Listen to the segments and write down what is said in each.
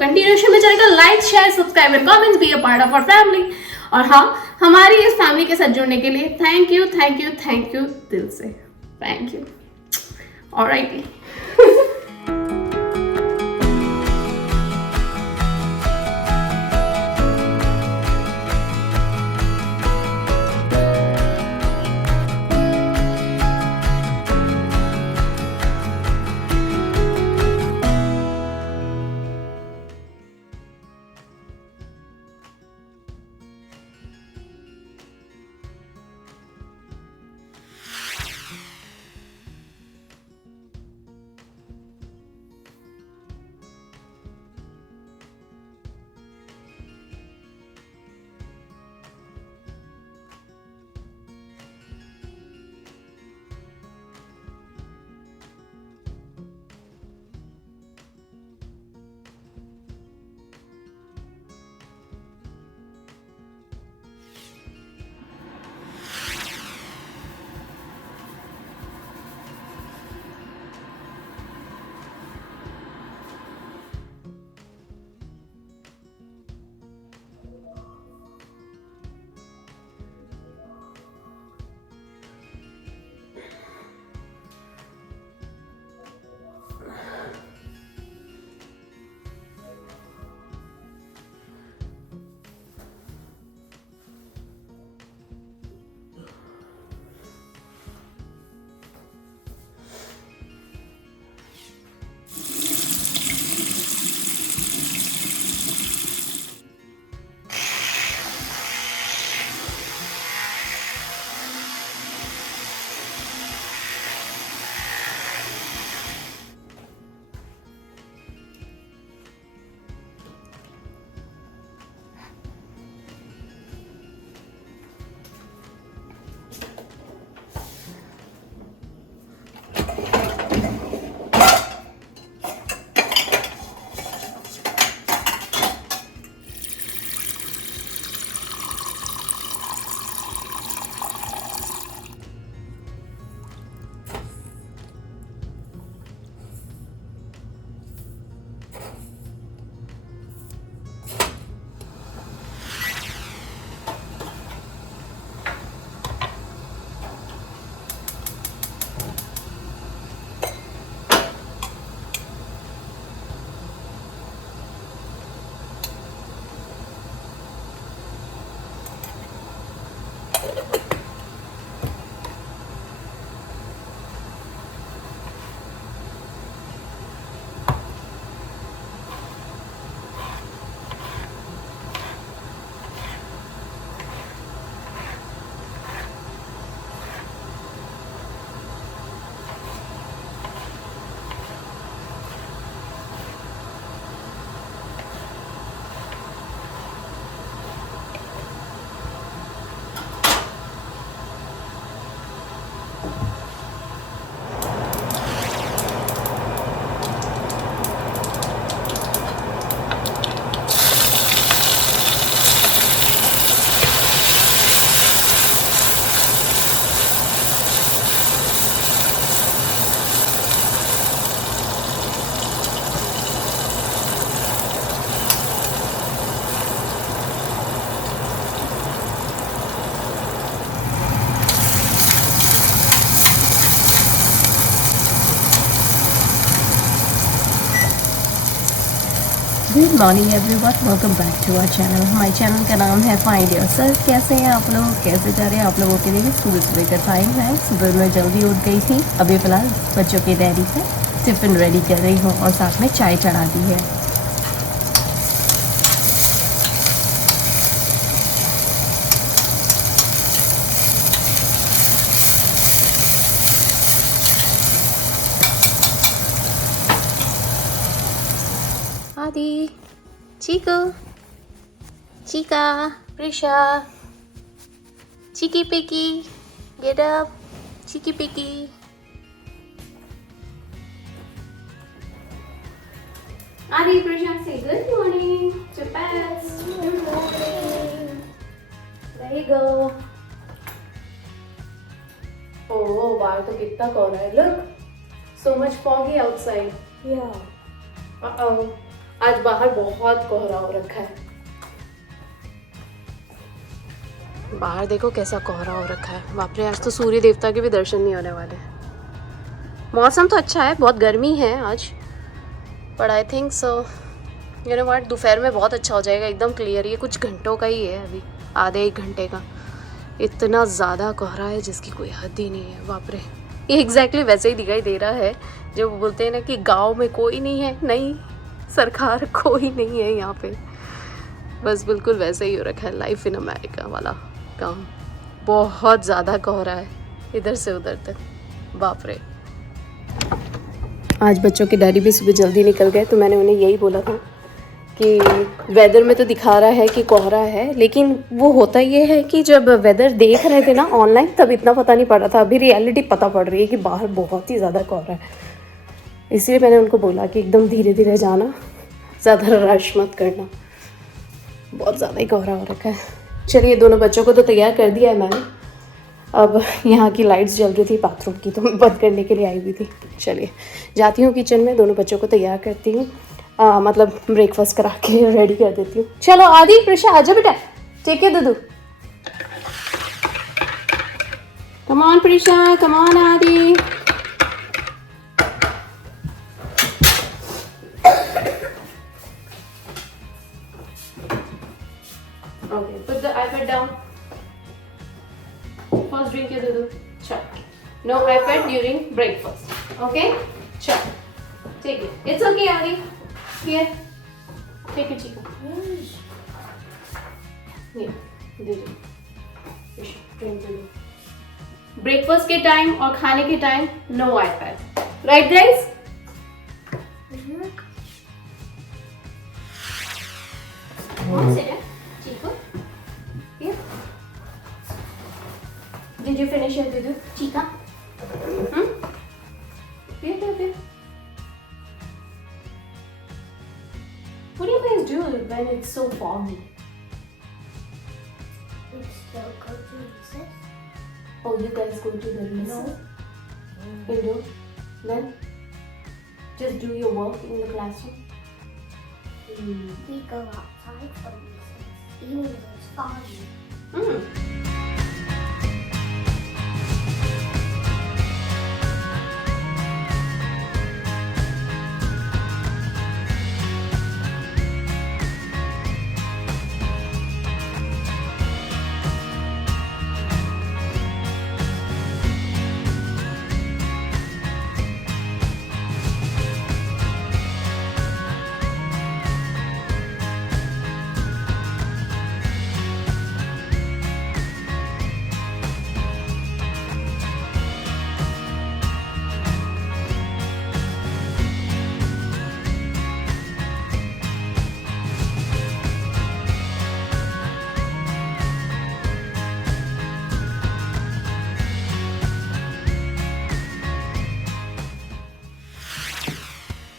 Continuation में चलेगा। Like share subscribe and comments, be a part of our family. और हाँ, हमारी इस फैमिली के साथ जुड़ने के लिए thank you thank you thank you दिल से, thank you. Alright. Good morning everyone, welcome back to our channel. हमारे चैनल का नाम है फाइंड योरसेल्फ। कैसे हैं आप लोग, कैसे जा रहे हैं आप लोगों के लिए? सुबह का टाइम है, सुबह मैं जल्दी उठ गई थी। अभी फ़िलहाल बच्चों की डैडी से टिफ़िन रेडी कर रही हूँ और साथ में चाय चढ़ा दी है। आदि, Chico, Chica, Prisha, Cheeky Picky, get up, Cheeky Picky. Adi, Prisha, say good morning to pets. Good morning. There you go. Oh, बाहर तो कितना कोहरा है. Look, so much foggy outside. Yeah. Uh-oh. आज बाहर बहुत कोहरा हो रखा है। बाहर देखो कैसा कोहरा हो रखा है, बाप रे, आज तो सूर्य देवता के भी दर्शन नहीं होने वाले। मौसम तो अच्छा है, बहुत गर्मी है आज, but I think so you know what, दोपहर में बहुत अच्छा हो जाएगा, एकदम क्लियर। ये कुछ घंटों का ही है, अभी आधे एक घंटे का। इतना ज़्यादा कोहरा है जिसकी कोई हद ही नहीं है, बाप रे। ये एग्जैक्टली वैसे ही दिखाई दे रहा है जो बोलते हैं ना कि गांव में कोई नहीं है, नहीं सरकार कोई नहीं है यहाँ पे, बस बिल्कुल वैसे ही हो रखा है, लाइफ इन अमेरिका वाला काम। बहुत ज़्यादा कोहरा है इधर से उधर तक, बाप रे। आज बच्चों के डैडी भी सुबह जल्दी निकल गए, तो मैंने उन्हें यही बोला था कि वेदर में तो दिखा रहा है कि कोहरा है, लेकिन वो होता ये है कि जब वेदर देख रहे थे ना ऑनलाइन तब इतना पता नहीं पड़ रहा था, अभी रियलिटी पता पड़ रही है कि बाहर बहुत ही ज़्यादा कोहरा है। इसलिए मैंने उनको बोला कि एकदम धीरे धीरे जाना, ज़्यादा रश मत करना, बहुत ज़्यादा ही कोहरा हो रखा है। चलिए, दोनों बच्चों को तो तैयार कर दिया है मैंने, अब यहाँ की लाइट्स जल रही थी बाथरूम की, तो मैं बंद करने के लिए आई हुई थी। चलिए जाती हूँ किचन में, दोनों बच्चों को तैयार करती हूँ, मतलब ब्रेकफास्ट करा के रेडी कर देती हूँ। चलो आदि, प्रिशा आजा बेटा, टेक केयर दुदू, come on Prisha, come on Aadi. Okay, put the iPad down. First drink your dudu. Chal. No iPad during breakfast. Okay? Chal. Take it. It's okay, Adi. Here. Take it, Chica. Yeah. Dudu. Drink dudu. Breakfast के time और खाने के time no iPad. Right, guys? One second. Chico. Here. Did you finish your dudu, Chica? Here. What do you guys do when it's so foggy? We still go to recess. Oh, you guys go to the recess? You do? Then just do your work in the classroom? We go outside for recess, even if it's foggy.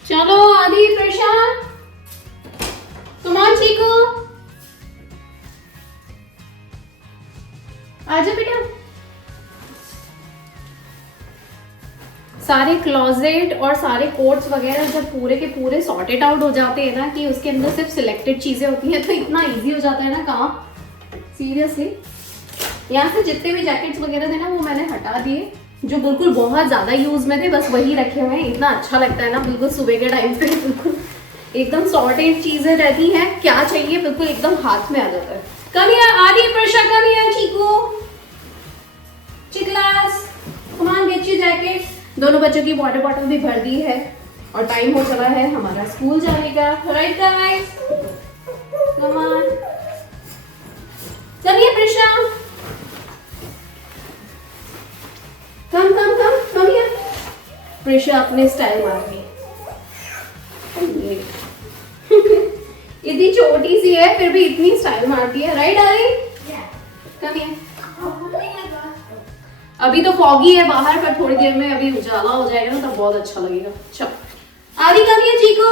चलो आदि, प्रशांत, come on Chico, आजा बेटा। सारे closet और सारे quotes वगैरह जब पूरे के पूरे सॉर्टेड आउट हो जाते हैं ना, कि उसके अंदर सिर्फ सिलेक्टेड चीजें होती हैं, तो इतना इजी हो जाता है ना काम, सीरियसली। यहाँ से जितने भी जैकेट्स वगैरह थे ना वो मैंने हटा दिए, जो बिल्कुल बहुत ज़्यादा यूज़ में थे, बस वही रखे हुए हैं। इतना अच्छा लगता है ना, बिल्कुल सुबह के टाइम पे बिल्कुल एकदम सॉर्टेड चीज़ें रहती हैं, क्या चाहिए बिल्कुल एकदम हाथ में आ जाता है। Come here Adi, Prasha come here, Chiku, चिकलास, come on get your jacket. दोनों बच्चों की वाटर बॉटल भी भर दी है और टाइम हो चला है हमारा स्कूल जाने का। Right guys, come on, come here Prussia, come here. Prisha अपने स्टाइल मार रही है, इतनी छोटी सी है फिर भी इतनी स्टाइल मारती है। राइट आदि, कम हियर। अभी तो फॉगी है बाहर, पर थोड़ी देर में अभी उजाला हो जाएगा ना, तब बहुत अच्छा लगेगा। चलो आदि, कम हियर चीकू।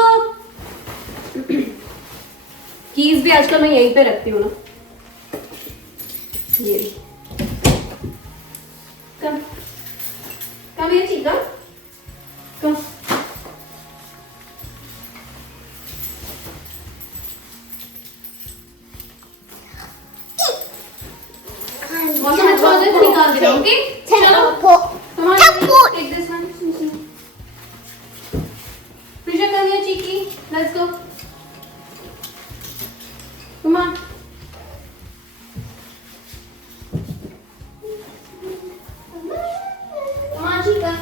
कीज भी आजकल मैं यहीं पे रखती हूँ ना, ये कम हियर चीका, कम। उधर से निकाल देना, ओके? चलो come on, take this one. Prisha, come here, cheeky. Let's go. Come on. Come on, Chica.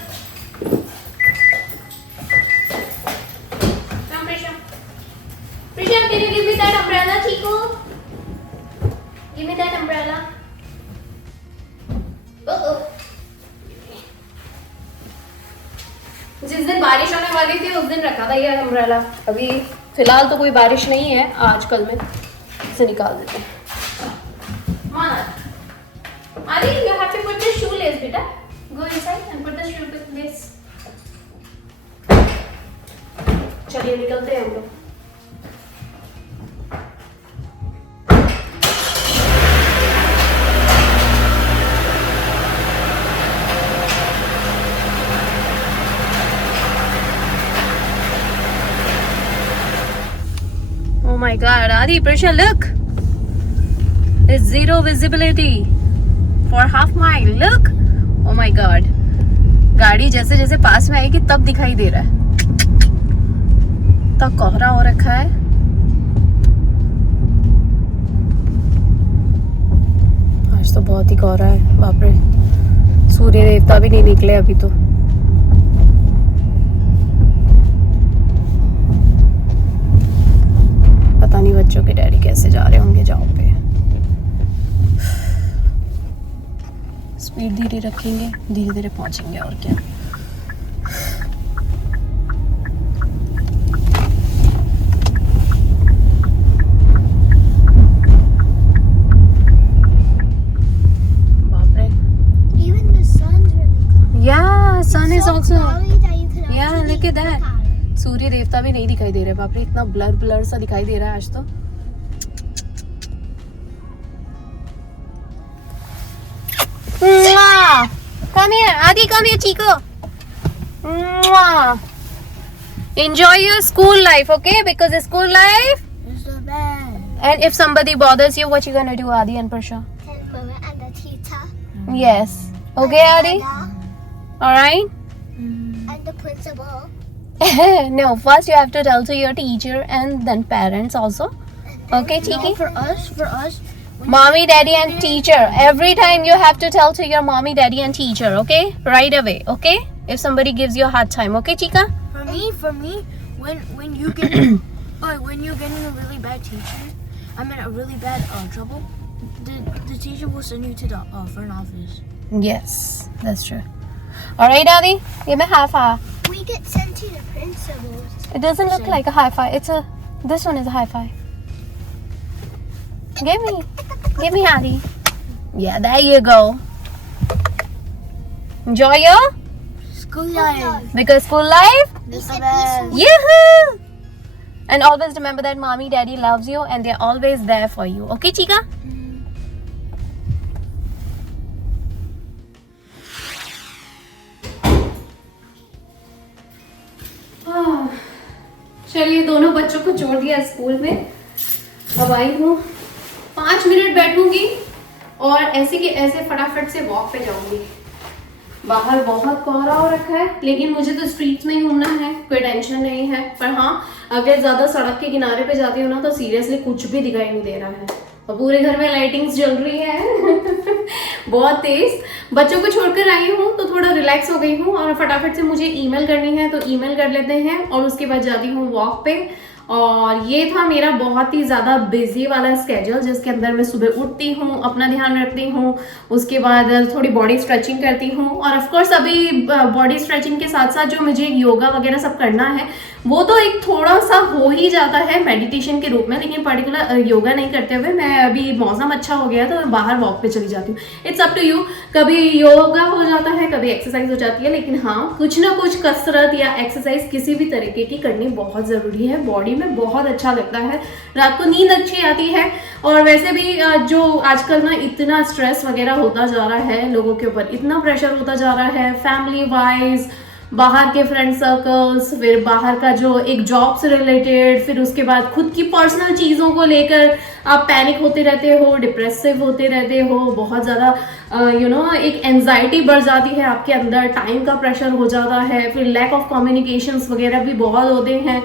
Come, Prisha. Prisha, can you give me that umbrella, Chico? Give me that umbrella. Uh-oh. जिस दिन बारिश होने वाली थी उस दिन रखा था ये अम्ब्रेला। अभी फिलहाल तो कोई बारिश नहीं है आजकल में, इसे निकाल देते हैं। आदि, you have to put the shoelace, बेटा। Go inside and put the shoelace. चलिए निकलते हैं हम लोग। Oh my God, Adi, Prisha, look! There's zero visibility for half mile. Look! Oh my God. गाड़ी जैसे जैसे पास में आएगी तब दिखाई दे रहा है। तब कोहरा हो रखा है। आज तो बहुत ही कोहरा है, बाप रे। सूर्य देवता भी नहीं निकले अभी तो। पता नहीं बच्चों के डैडी कैसे जा रहे होंगे जॉब पे। स्पीड धीरे रखेंगे, धीरे धीरे पहुंचेंगे और क्या। बाप रे। Even the sun's really cloudy. Yeah, sun is So also. cloudy that you can Yeah, actually look at that. at it. सूर्य देवता भी नहीं दिखाई दे रहे, बाप रे। इतना ब्लर ब्लर सा दिखाई दे रहा है आज तो। Come here, Adi, come here, Chico. Enjoy your school life, okay? Because school life. It's the best. And if somebody bothers you, what you gonna do, Adi and Prasha? Tell Mama and the teacher. Yes. Okay, Adi. Dada All right. and the principal. No, first you have to tell to your teacher and then parents also. Okay, Cheeky? No, for us. Mommy, daddy and teacher. Every time you have to tell to your mommy, daddy and teacher, okay? Right away, okay? If somebody gives you a hard time, okay, Chica? For me, when you get when you're getting a really bad teacher, I'm in a really bad trouble. The teacher will send you to the front office. Yes, that's true. All right, Adi, give me a high five. We get sent to the principals. It doesn't look like a high five. This one is a high five. Give me, Adi. Yeah, there you go. Enjoy your School life. because school life. This the best. Yahoo! And always remember that mommy, daddy loves you and they're always there for you. Okay, Chica? चलिए, दोनों बच्चों को छोड़ दिया school में। अब आई हूँ, 5 minute बैठूंगी और ऐसे के ऐसे फटाफट से वॉक पे जाऊंगी। बाहर बहुत कोहरा हो रखा है, लेकिन मुझे तो स्ट्रीट्स में ही घूमना है, कोई टेंशन नहीं है। पर हाँ, अगर ज्यादा सड़क के किनारे पे जाती हूँ ना तो सीरियसली कुछ भी दिखाई नहीं दे रहा है। और पूरे घर में लाइटिंग्स जल रही है बहुत तेज। बच्चों को छोड़कर आई हूँ तो थोड़ा रिलैक्स हो गई हूँ और फटाफट से मुझे ईमेल करनी है तो ईमेल कर लेते हैं और उसके बाद जाती हूँ वॉक पे। और ये था मेरा बहुत ही ज़्यादा बिजी वाला स्केड्यूल, जिसके अंदर मैं सुबह उठती हूँ, अपना ध्यान रखती हूँ, उसके बाद थोड़ी बॉडी स्ट्रेचिंग करती हूँ और ऑफ कोर्स अभी बॉडी स्ट्रेचिंग के साथ साथ जो मुझे योगा वगैरह सब करना है वो तो एक थोड़ा सा हो ही जाता है मेडिटेशन के रूप में, लेकिन पर्टिकुलर योगा नहीं करते हुए मैं अभी मौसम अच्छा हो गया तो मैं बाहर वॉक पे चली जाती हूँ। इट्स अप टू यू, कभी योगा हो जाता है, कभी एक्सरसाइज हो जाती है, लेकिन हाँ कुछ ना कुछ कसरत या एक्सरसाइज किसी भी तरीके की करनी बहुत ज़रूरी है। बॉडी में बहुत अच्छा लगता है, रात को नींद अच्छी आती है। और वैसे भी जो आजकल ना इतना स्ट्रेस वगैरह होता जा रहा है लोगों के ऊपर, इतना प्रेशर होता जा रहा है फैमिली वाइज, बाहर के फ्रेंड सर्कल्स, फिर बाहर का जो एक जॉब से रिलेटेड, फिर उसके बाद खुद की पर्सनल चीज़ों को लेकर आप पैनिक होते रहते हो, डिप्रेसिव होते रहते हो, बहुत ज़्यादा एक एंजाइटी बढ़ जाती है आपके अंदर, टाइम का प्रेशर हो जाता है, फिर लैक ऑफ कम्युनिकेशंस वगैरह भी बहुत होते हैं।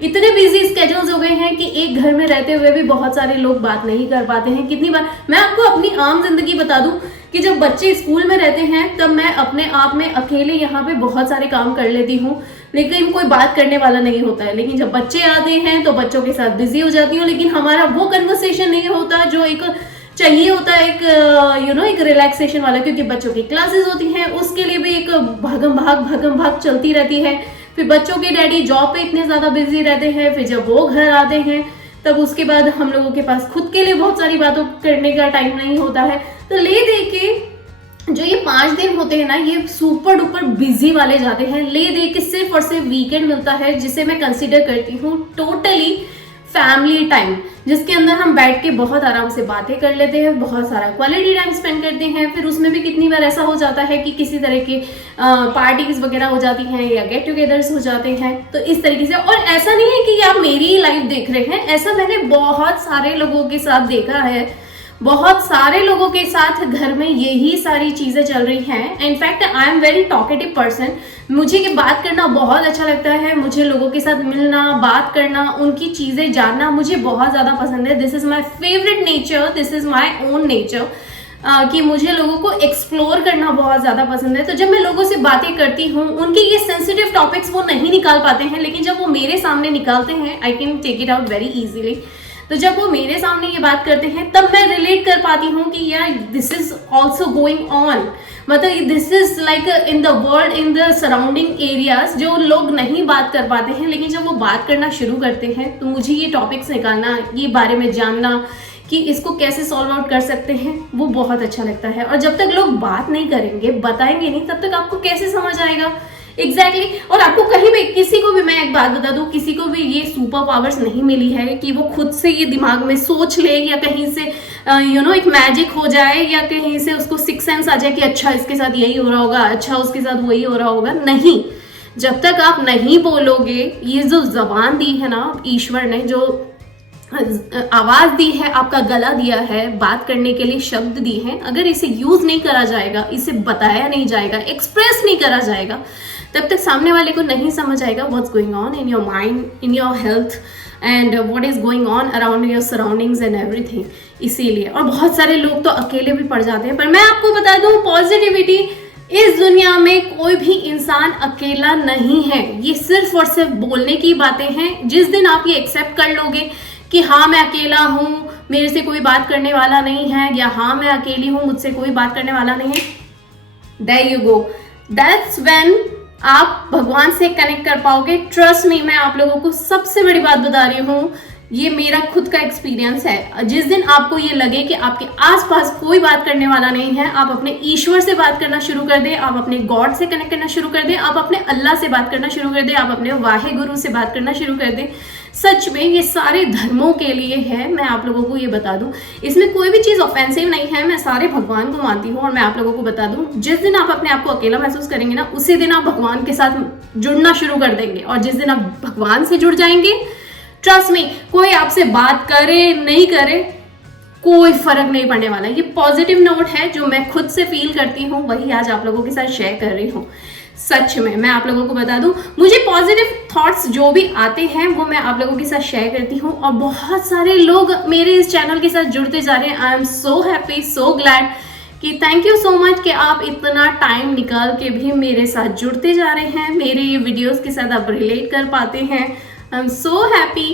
इतने बिजी स्केड्यूल्स हो गए हैं कि एक घर में रहते हुए भी बहुत सारे लोग बात नहीं कर पाते हैं। कितनी बार मैं आपको अपनी आम जिंदगी बता दूं कि जब बच्चे स्कूल में रहते हैं तब मैं अपने आप में अकेले यहाँ पे बहुत सारे काम कर लेती हूँ, लेकिन कोई बात करने वाला नहीं होता है। लेकिन जब बच्चे आते हैं तो बच्चों के साथ बिजी हो जाती हूँ, लेकिन हमारा वो कन्वर्सेशन नहीं होता जो एक चाहिए होता है, एक रिलैक्सेशन वाला, क्योंकि बच्चों की क्लासेस होती हैं, उसके लिए भी एक भागम भाग चलती रहती है। फिर बच्चों के डैडी जॉब पे इतने ज्यादा बिजी रहते हैं, फिर जब वो घर आते हैं तब उसके बाद हम लोगों के पास खुद के लिए बहुत सारी बातों करने का टाइम नहीं होता है। तो ले दे के जो ये 5 दिन होते हैं ना, ये सुपर डुपर बिजी वाले जाते हैं। ले दे के सिर्फ और सिर्फ वीकेंड मिलता है, जिसे मैं कंसिडर करती हूँ टोटली फैमिली टाइम, जिसके अंदर हम बैठ के बहुत आराम से बातें कर लेते हैं, बहुत सारा क्वालिटी टाइम स्पेंड करते हैं। फिर उसमें भी कितनी बार ऐसा हो जाता है कि किसी तरह के पार्टीज वगैरह हो जाती हैं या गेट टुगेदर्स हो जाते हैं। तो इस तरीके से, और ऐसा नहीं है कि आप मेरी ही लाइफ देख रहे हैं, ऐसा मैंने बहुत सारे लोगों के साथ देखा है, बहुत सारे लोगों के साथ घर में यही सारी चीजें चल रही हैं। In fact I am very talkative person, मुझे ये बात करना बहुत अच्छा लगता है, मुझे लोगों के साथ मिलना, बात करना, उनकी चीजें जानना मुझे बहुत ज्यादा पसंद है। This is my favourite nature, this is my own nature, कि मुझे लोगों को एक्सप्लोर करना बहुत ज़्यादा पसंद है। तो जब मैं लोगों से बातें करती हूँ, उनके ये सेंसिटिव टॉपिक्स वो नहीं निकाल पाते हैं, लेकिन जब वो मेरे सामने निकालते हैं, I can take it out very easily. तो जब वो मेरे सामने ये बात करते हैं तब मैं रिलेट कर पाती हूँ कि यार this is also going on, मतलब this is like in the world, in the surrounding areas, जो लोग नहीं बात कर पाते हैं, लेकिन जब वो बात करना शुरू करते हैं तो मुझे ये टॉपिक्स निकालना, ये बारे में जानना कि इसको कैसे सॉल्व आउट कर सकते हैं, वो बहुत अच्छा लगता है। और जब तक लोग बात नहीं करेंगे, बताएंगे नहीं, तब तक आपको कैसे समझ आएगा। एग्जैक्टली और आपको कहीं भी, किसी को भी मैं एक बात बता दूं, किसी को भी ये सुपर पावर्स नहीं मिली है कि वो खुद से ये दिमाग में सोच ले, या कहीं से एक मैजिक हो जाए, या कहीं से उसको सिक्स सेंस आ जाए कि अच्छा इसके साथ यही हो रहा होगा, अच्छा उसके साथ वही हो रहा होगा। नहीं, जब तक आप नहीं बोलोगे, ये जो जबान दी है ना ईश्वर ने, जो आवाज दी है, आपका गला दिया है, बात करने के लिए शब्द दिए हैं, अगर इसे यूज नहीं करा जाएगा, इसे बताया नहीं जाएगा, एक्सप्रेस नहीं करा जाएगा, तब तक सामने वाले को नहीं समझ आएगा what's going on in your mind, in your health, and what is going on around your surroundings and everything. इसीलिए, और बहुत सारे लोग तो अकेले भी पड़ जाते हैं। पर मैं आपको बता दूं, पॉजिटिविटी, इस दुनिया में कोई भी इंसान अकेला नहीं है। ये सिर्फ और सिर्फ बोलने की बातें हैं। जिस दिन आप ये एक्सेप्ट कर लोगे कि हाँ मैं अकेला हूँ, मेरे से कोई बात करने वाला नहीं है, या हाँ मैं अकेली हूँ, मुझसे कोई बात करने वाला नहीं है, there you go, that's when आप भगवान से कनेक्ट कर पाओगे। ट्रस्ट मी, मैं आप लोगों को सबसे बड़ी बात बता रही हूँ, ये मेरा खुद का एक्सपीरियंस है। जिस दिन आपको ये लगे कि आपके आसपास कोई बात करने वाला नहीं है, आप अपने ईश्वर से बात करना शुरू कर दें, आप अपने गॉड से कनेक्ट करना शुरू कर दें, आप अपने अल्लाह से बात करना शुरू कर दें, आप अपने वाहे गुरु से बात करना शुरू कर दें। सच में ये सारे धर्मों के लिए है, मैं आप लोगों को ये बता दूं, इसमें कोई भी चीज़ ऑफेंसिव नहीं है। मैं सारे भगवान को मानती हूँ, और मैं आप लोगों को बता दूं, जिस दिन आप अपने आप को अकेला महसूस करेंगे ना, उसी दिन आप भगवान के साथ जुड़ना शुरू कर देंगे। और जिस दिन आप भगवान से जुड़ जाएंगे, ट्रस्ट मी, कोई आपसे बात करे नहीं करे, कोई फर्क नहीं पड़ने वाला। ये पॉजिटिव नोट है जो मैं खुद से फील करती हूँ, वही आज आप लोगों के साथ शेयर कर रही हूँ। सच में मैं आप लोगों को बता दूं, मुझे पॉजिटिव थॉट्स जो भी आते हैं वो मैं आप लोगों के साथ शेयर करती हूँ, और बहुत सारे लोग मेरे इस चैनल के साथ जुड़ते जा रहे हैं। I am so happy, so glad कि थैंक यू सो मच कि आप इतना टाइम निकाल के भी मेरे साथ जुड़ते जा रहे हैं, मेरे ये वीडियोस के साथ आप रिलेट कर पाते हैं। आई एम सो हैप्पी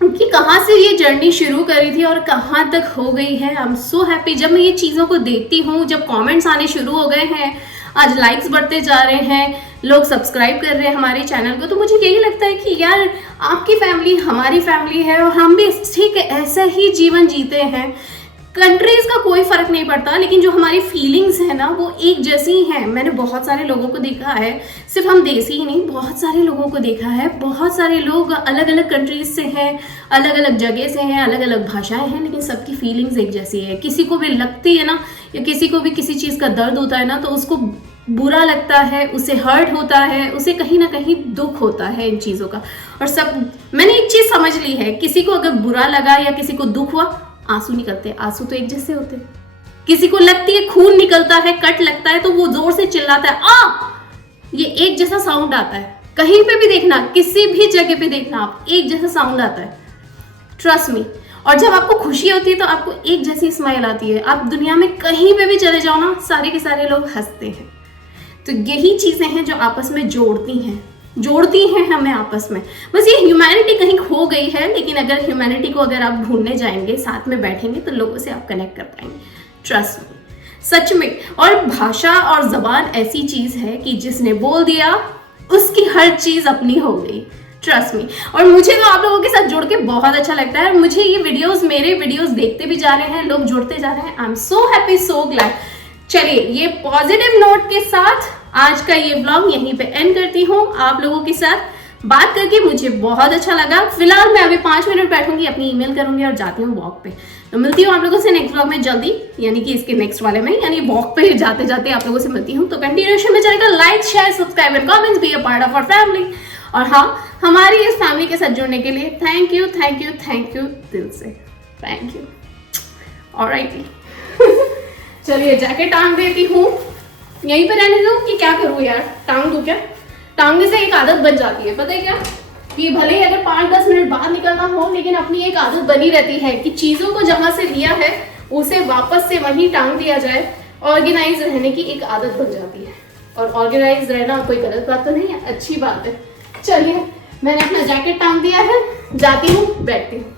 कि कहाँ से ये जर्नी शुरू करी थी और कहाँ तक हो गई है। आई एम सो हैप्पी जब मैं ये चीज़ों को देखती हूँ, जब कमेंट्स आने शुरू हो गए हैं, आज लाइक्स बढ़ते जा रहे हैं, लोग सब्सक्राइब कर रहे हैं हमारे चैनल को, तो मुझे यही लगता है कि यार आपकी फैमिली हमारी फैमिली है, और हम भी ठीक ऐसा ही जीवन जीते हैं। कंट्रीज का कोई फर्क नहीं पड़ता, लेकिन जो हमारी फीलिंग्स है ना, वो एक जैसी ही हैं। मैंने बहुत सारे लोगों को देखा है, सिर्फ हम देसी ही नहीं, बहुत सारे लोगों को देखा है। बहुत सारे लोग अलग अलग कंट्रीज से हैं, अलग अलग जगह से हैं, अलग अलग भाषाएं हैं, लेकिन सबकी फीलिंग्स एक जैसी है। किसी को भी लगती है ना, या किसी को भी किसी चीज़ का दर्द होता है ना, तो उसको बुरा लगता है, उसे हर्ट होता है, उसे कहीं ना कहीं दुख होता है इन चीज़ों का। और सब मैंने एक चीज़ समझ ली है, किसी को अगर बुरा लगा या किसी को दुख हुआ, आंसू निकलते, आंसू तो एक जैसे होते। किसी को लगती है, खून निकलता है, कट लगता है, तो वो जोर से चिल्लाता है, आ, ये एक जैसा साउंड आता है। कहीं पे भी देखना, किसी भी जगह पे देखना आप, एक जैसा साउंड आता है, ट्रस्ट मी। और जब आपको खुशी होती है तो आपको एक जैसी स्माइल आती है। आप दुनिया में कहीं पे भी चले जाओ ना, सारे के सारे लोग हंसते हैं। तो यही चीजें हैं जो आपस में जोड़ती हैं हमें आपस में। बस ये ह्यूमैनिटी कहीं खो गई है, लेकिन अगर ह्यूमैनिटी को अगर आप ढूंढने जाएंगे, साथ में बैठेंगे, तो लोगों से आप कनेक्ट कर पाएंगे, ट्रस्ट मी, सच में। और भाषा और जबान ऐसी चीज है कि जिसने बोल दिया उसकी हर चीज अपनी हो गई, ट्रस्ट मी। और मुझे तो आप लोगों के साथ जुड़ के बहुत अच्छा लगता है। मुझे ये वीडियोस, मेरे वीडियोस देखते भी जा रहे हैं लोग, जुड़ते जा रहे हैं। I am so happy, so glad. चलिए, ये पॉजिटिव नोट के साथ आज का ये व्लॉग यहीं पे एंड करती हूँ। आप लोगों के साथ बात करके मुझे बहुत अच्छा लगा। फिलहाल मैं अभी 5 मिनट बैठूंगी, अपनी ईमेल करूंगी और जाती हूँ वॉक पे। तो मिलती हूँ आप लोगों से नेक्स्ट व्लॉग में जल्दी, यानी कि इसके नेक्स्ट वाले में, यानी वॉक पे जाते जाते आप लोगों से मिलती हूँ। तो कंटिन्यूएशन में जाएगा, like, share, subscribe and comments, be a part of our family. और हाँ, हमारी इस फैमिली के साथ जुड़ने के लिए थैंक यू दिल से, थैंक यू। ऑलराइट, चलिए जैकेट टांग देती हूँ। यहीं पे रहने दो कि क्या करूँ यार, टांग दूँ क्या? टांगने से एक आदत बन जाती है, पता है क्या, कि भले ही अगर 5-10 मिनट बाहर निकलना हो, लेकिन अपनी एक आदत बनी रहती है कि चीज़ों को जहाँ से लिया है उसे वापस से वहीं टांग दिया जाए। ऑर्गेनाइज रहने की एक आदत बन जाती है, और ऑर्गेनाइज रहना कोई गलत बात तो नहीं है, अच्छी बात है। चलिए, मैंने अपना जैकेट टांग दिया है, जाती हूँ, बैठती हूँ।